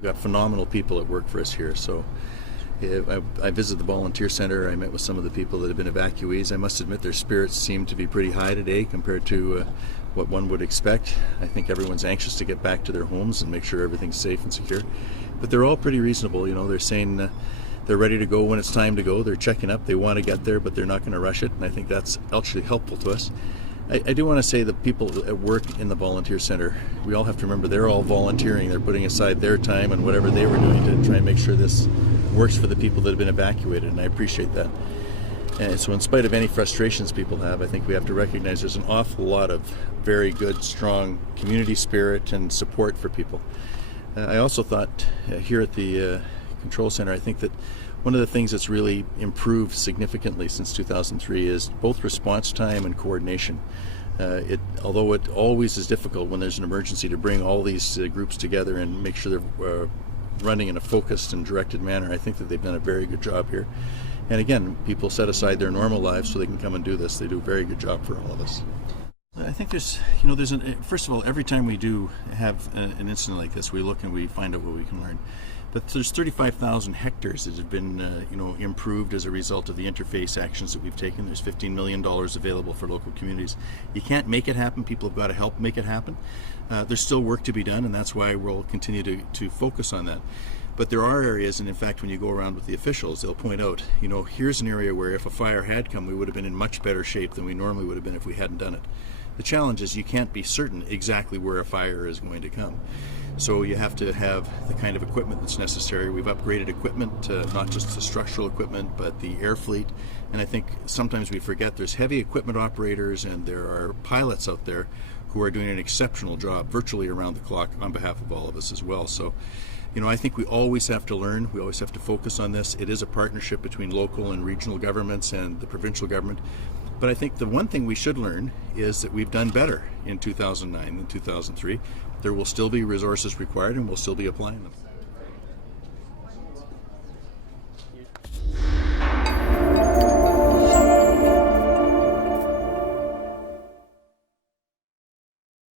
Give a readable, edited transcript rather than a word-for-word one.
We've got phenomenal people that work for us here. So I visited the volunteer center. I met with some of the people that have been evacuees. I must admit their spirits seem to be pretty high today compared to what one would expect. I think everyone's anxious to get back to their homes and make sure everything's safe and secure. But they're all pretty reasonable. You know, they're saying they're ready to go when it's time to go. They're checking up. They want to get there, but they're not going to rush it. And I think that's actually helpful to us. I do want to say that people at work in the volunteer center, we all have to remember they're all volunteering. They're putting aside their time and whatever they were doing to try and make sure this works for the people that have been evacuated, and I appreciate that. And so in spite of any frustrations people have, I think we have to recognize there's an awful lot of very good, strong community spirit and support for people. I also thought here at the Control Center, I think that one of the things that's really improved significantly since 2003 is both response time and coordination. Although it always is difficult when there's an emergency to bring all these groups together and make sure they're running in a focused and directed manner, I think that they've done a very good job here. And again, people set aside their normal lives so they can come and do this. They do a very good job for all of us. I think first of all, every time we do have an incident like this, we look and we find out what we can learn. But there's 35,000 hectares that have been improved as a result of the interface actions that we've taken. There's $15 million available for local communities. You can't make it happen. People have got to help make it happen. There's still work to be done, and that's why we'll continue to focus on that. But there are areas, and in fact, when you go around with the officials, they'll point out, here's an area where if a fire had come, we would have been in much better shape than we normally would have been if we hadn't done it. The challenge is you can't be certain exactly where a fire is going to come. So you have to have the kind of equipment that's necessary. We've upgraded equipment, not just the structural equipment, but the air fleet. And I think sometimes we forget there's heavy equipment operators and there are pilots out there who are doing an exceptional job virtually around the clock on behalf of all of us as well. So, I think we always have to learn. We always have to focus on this. It is a partnership between local and regional governments and the provincial government. But I think the one thing we should learn is that we've done better in 2009 than 2003. There will still be resources required and we'll still be applying them.